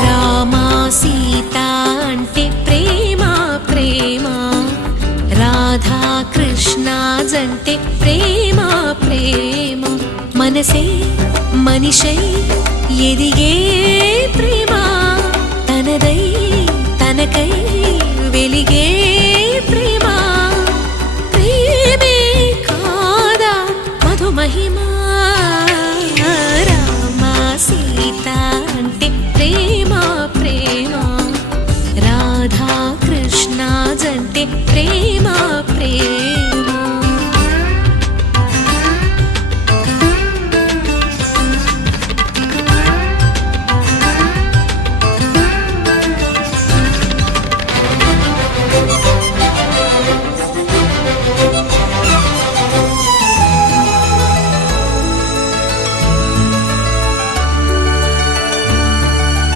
రామా సీత అంటే ప్రేమ ప్రేమ, రాధా కృష్ణ జంటే ప్రేమ ప్రేమ, మనసే మనిషై ఎదిగే